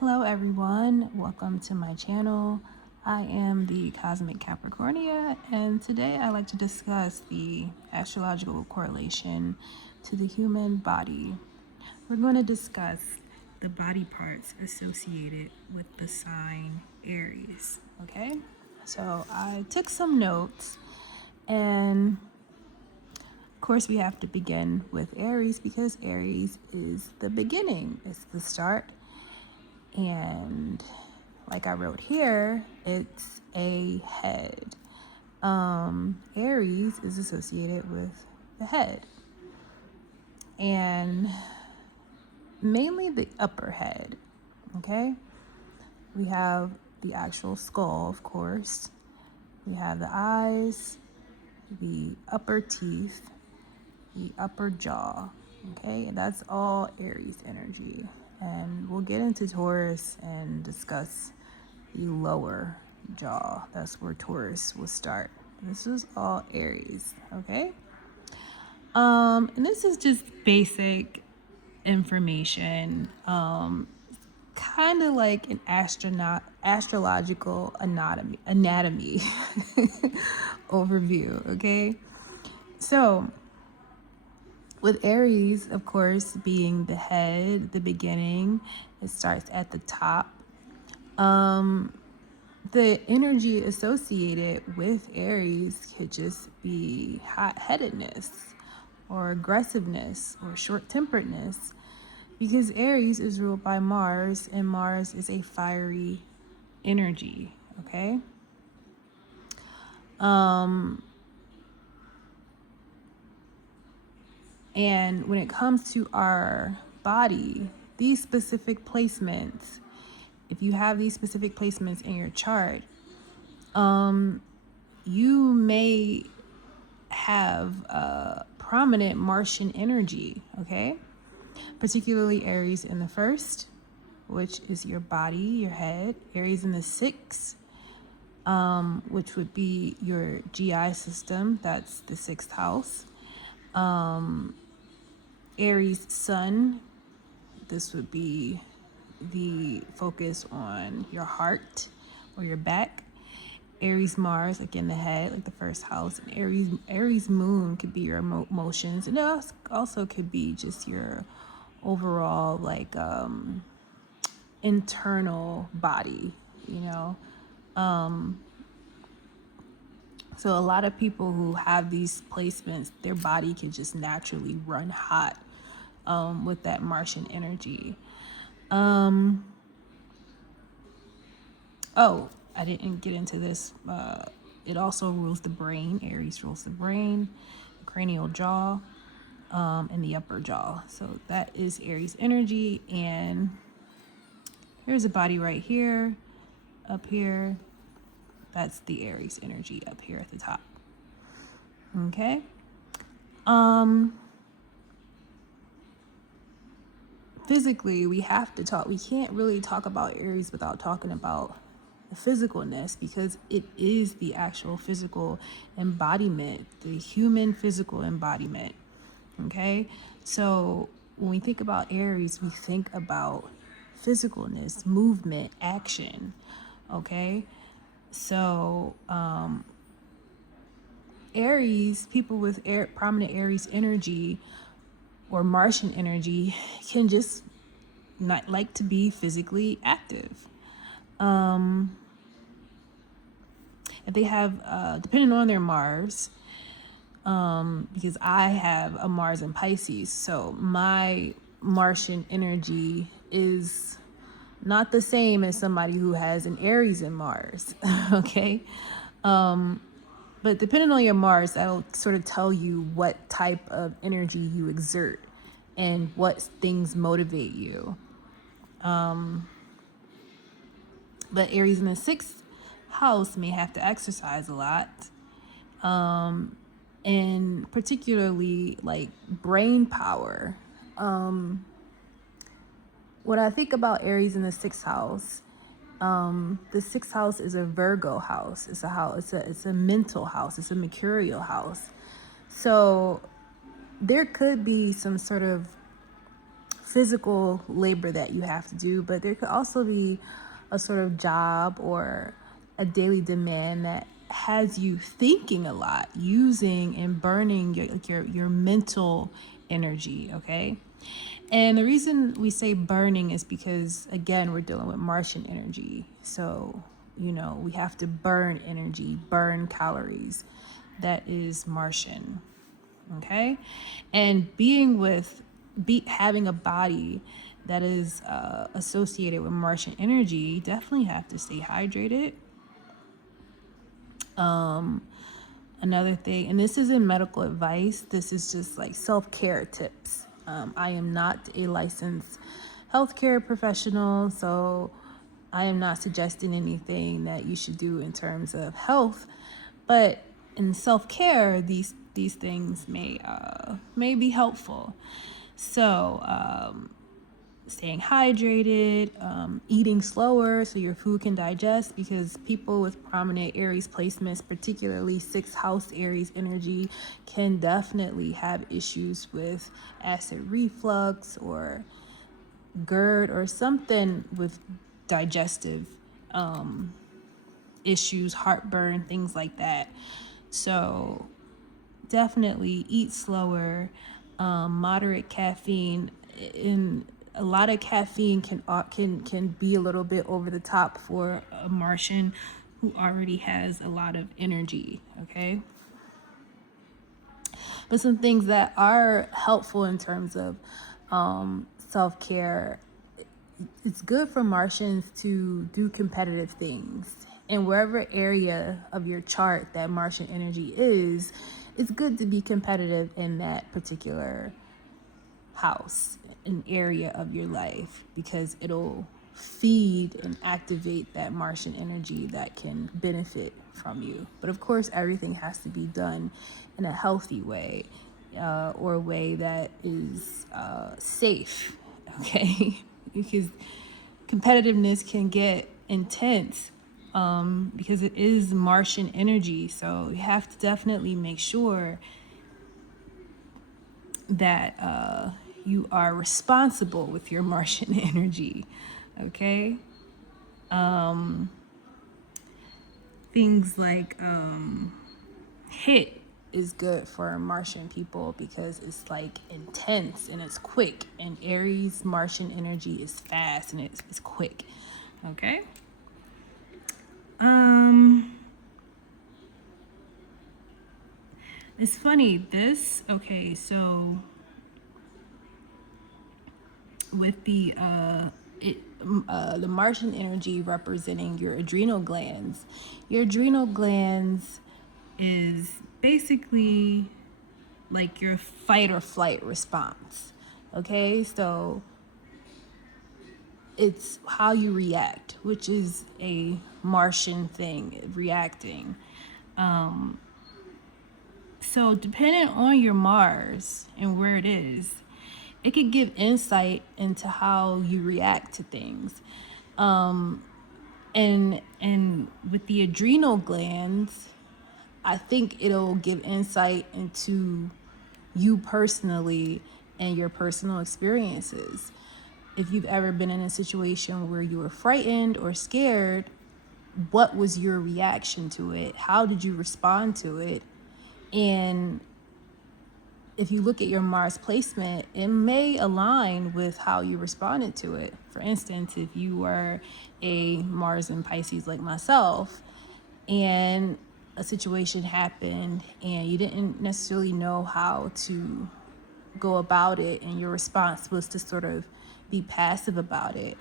Hello everyone, welcome to my channel. I am the Cosmic Capricornia, and today I like to discuss the astrological correlation to the human body. We're going to discuss the body parts associated with the sign Aries, okay? So I took some notes, and of course we have to begin with Aries because Aries is the beginning, it's the start. And like I wrote here, it's a head. Aries is associated with the head, and mainly the upper head. Okay, we have the actual skull, of course. We have the eyes, the upper teeth, the upper jaw. Okay, and that's all Aries energy. And we'll get into Taurus and discuss the lower jaw. That's where Taurus will start. This is all Aries, okay? And this is just basic information. Kind of like an astrological anatomy overview, okay? So with Aries, of course, being the head, the beginning, it starts at the top. The energy associated with Aries could just be hot-headedness or aggressiveness or short-temperedness, because Aries is ruled by Mars, and Mars is a fiery energy, okay? And when it comes to our body, these specific placements, if you have these specific placements in your chart, you may have prominent Martian energy, okay? Particularly Aries in the first, which is your body, your head. Aries in the sixth, which would be your GI system. That's the sixth house. Aries sun, this would be the focus on your heart or your back. Aries Mars, like in the head, like the first house. And Aries moon could be your emotions, and it also could be just your overall like internal body, you know. So a lot of people who have these placements, their body can just naturally run hot with that Martian energy. Oh, I didn't get into this. It also rules the brain. Aries rules the brain, the cranial jaw, and the upper jaw. So that is Aries energy. And here's a body right here, up here. That's the Aries energy up here at the top. Okay. Physically, we have to talk. We can't really talk about Aries without talking about the physicalness, because it is the actual physical embodiment, the human physical embodiment. Okay. So when we think about Aries, we think about physicalness, movement, action. Okay. So, Aries, people with prominent Aries energy or Martian energy can just not like to be physically active. If they have, depending on their Mars, because I have a Mars in Pisces, so my Martian energy is not the same as somebody who has an Aries in Mars, okay? But depending on your Mars, that'll sort of tell you what type of energy you exert and what things motivate you. But Aries in the sixth house may have to exercise a lot. And particularly like brain power. When I think about Aries in the sixth house, the sixth house is a Virgo house. It's a house. It's a mental house. It's a mercurial house. So there could be some sort of physical labor that you have to do, but there could also be a sort of job or a daily demand that has you thinking a lot, using and burning your mental energy, okay? And the reason we say burning is because, again, we're dealing with Martian energy. So, we have to burn energy, burn calories. That is Martian, okay? And having a body that is associated with Martian energy, you definitely have to stay hydrated. Another thing, and this isn't medical advice, this is just like self-care tips. I am not a licensed healthcare professional, so I am not suggesting anything that you should do in terms of health, but in self-care, these things may be helpful. So staying hydrated, eating slower so your food can digest, because people with prominent Aries placements, particularly 6th house Aries energy, can definitely have issues with acid reflux or GERD or something with digestive issues, heartburn, things like that. So definitely eat slower, moderate caffeine. In a lot of caffeine can be a little bit over the top for a Martian who already has a lot of energy, okay? But some things that are helpful in terms of self-care, it's good for Martians to do competitive things. And wherever area of your chart that Martian energy is, it's good to be competitive in that particular house, an area of your life, because it'll feed and activate that Martian energy that can benefit from you. But of course, everything has to be done in a healthy way, or a way that is safe, okay? Because competitiveness can get intense, because it is Martian energy. So you have to definitely make sure that you are responsible with your Martian energy, okay? Things like HIT is good for Martian people because it's like intense and it's quick, and Aries Martian energy is fast and it's quick, okay? It's funny, so with the Martian energy representing your adrenal glands. Your adrenal glands is basically like your fight or flight response. Okay, so it's how you react, which is a Martian thing, reacting. So depending on your Mars and where it is, it could give insight into how you react to things. And with the adrenal glands, I think it'll give insight into you personally and your personal experiences. If you've ever been in a situation where you were frightened or scared, what was your reaction to it? How did you respond to it? And if you look at your Mars placement, it may align with how you responded to it. For instance, if you were a Mars in Pisces like myself, and a situation happened and you didn't necessarily know how to go about it, and your response was to sort of be passive about it,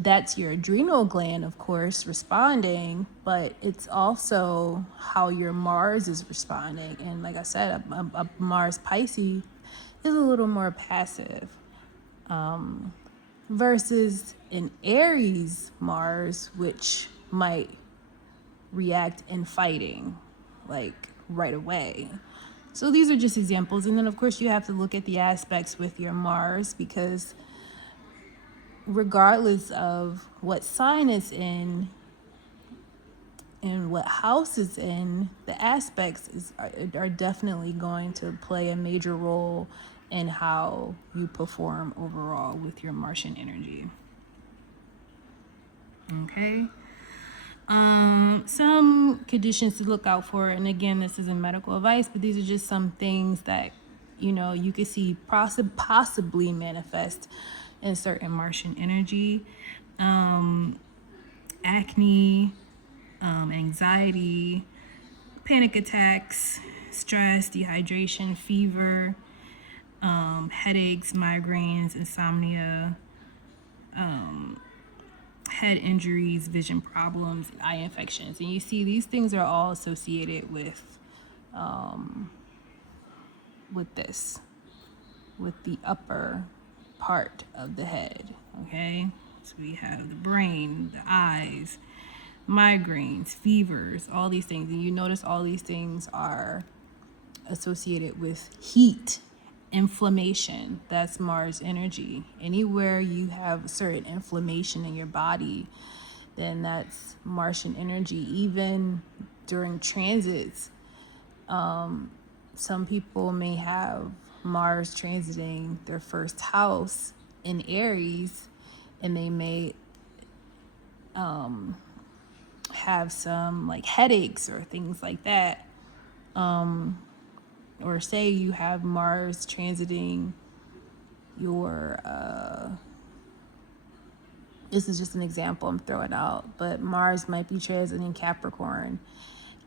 that's your adrenal gland, of course, responding, but it's also how your Mars is responding. And like I said, a Mars Pisces is a little more passive, versus an Aries Mars, which might react in fighting, like right away. So these are just examples. And then, of course, you have to look at the aspects with your Mars, because regardless of what sign it's in and what house it's in, the aspects are definitely going to play a major role and how you perform overall with your Martian energy. Okay. Some conditions to look out for, and again, this isn't medical advice, but these are just some things that you could see possibly manifest in certain Martian energy. Acne, anxiety, panic attacks, stress, dehydration, fever, headaches, migraines, insomnia, head injuries, vision problems, eye infections. And you see these things are all associated with this, with the upper part of the head. Okay, so we have the brain, the eyes, migraines, fevers, all these things. And you notice all these things are associated with heat, inflammation. That's Mars energy. Anywhere you have certain inflammation in your body, then that's Martian energy. Even during transits, some people may have Mars transiting their first house in Aries, and they may have some like headaches or things like that. Or say you have Mars transiting your this is just an example I'm throwing out, but Mars might be transiting Capricorn,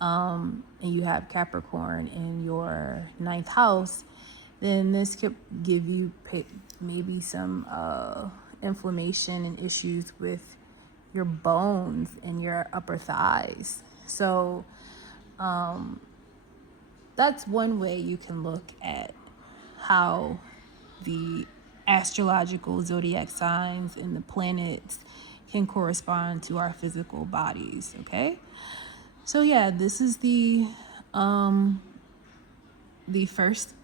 and you have Capricorn in your ninth house, then this could give you maybe some inflammation and issues with your bones and your upper thighs. So that's one way you can look at how the astrological zodiac signs and the planets can correspond to our physical bodies. Okay, so yeah, this is the first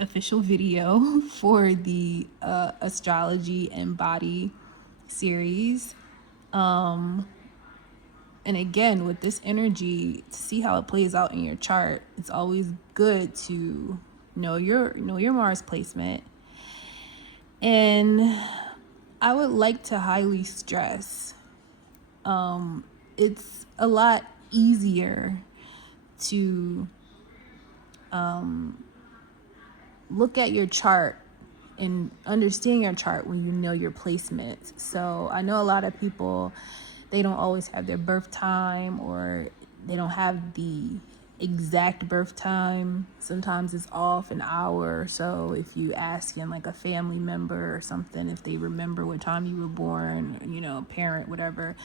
official video for the astrology and body series. And again, with this energy, to see how it plays out in your chart, it's always good to know your Mars placement. And I would like to highly stress, it's a lot easier to look at your chart and understand your chart when you know your placements. So I know a lot of people, they don't always have their birth time, or they don't have the exact birth time. Sometimes it's off an hour. So if you ask in like a family member or something, if they remember what time you were born, a parent, whatever.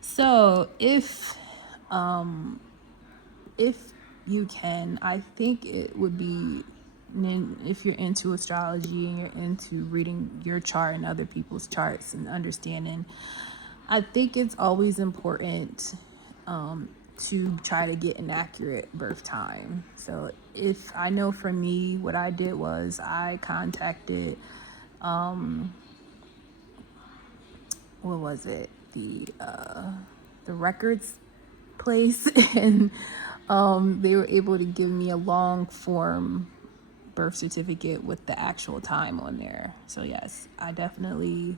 So if you can, I think it would be, if you're into astrology and you're into reading your chart and other people's charts and understanding, I think it's always important to try to get an accurate birth time. So if I know for me, what I did was I contacted, what was it? The records place, and they were able to give me a long form birth certificate with the actual time on there. So yes, I definitely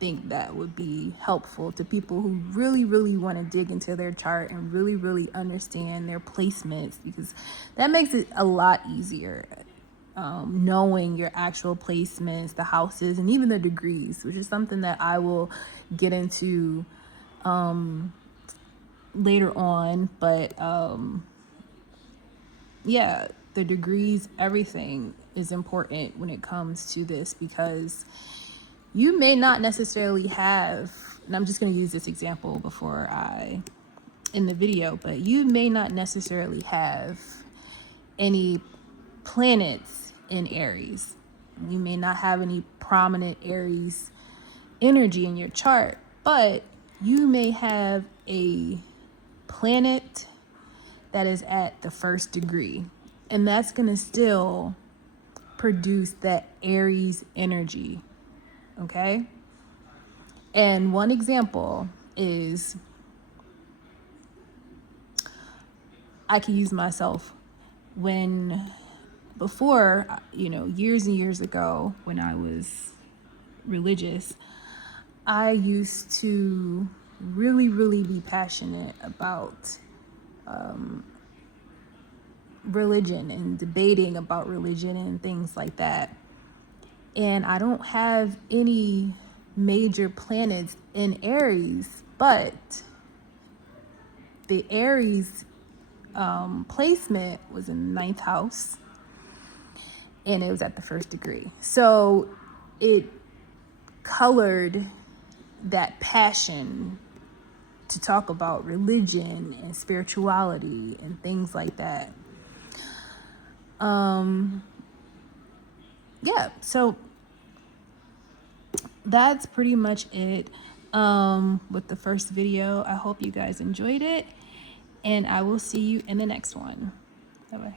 think that would be helpful to people who really, really want to dig into their chart and really, really understand their placements, because that makes it a lot easier. Knowing your actual placements, the houses, and even the degrees, which is something that I will get into later on. But yeah, the degrees, everything is important when it comes to this, because you may not necessarily have, and I'm just going to use this example before I end the video, but you may not necessarily have any planets in Aries. You may not have any prominent Aries energy in your chart, but you may have a planet that is at the first degree, and that's going to still produce that Aries energy. Okay. And one example is, I can use myself. When before, years and years ago when I was religious, I used to really, really be passionate about religion and debating about religion and things like that. And I don't have any major planets in Aries, but the Aries placement was in the ninth house, and it was at the first degree. So it colored that passion to talk about religion and spirituality and things like that. Yeah, so that's pretty much it with the first video. I hope you guys enjoyed it, and I will see you in the next one. Bye-bye.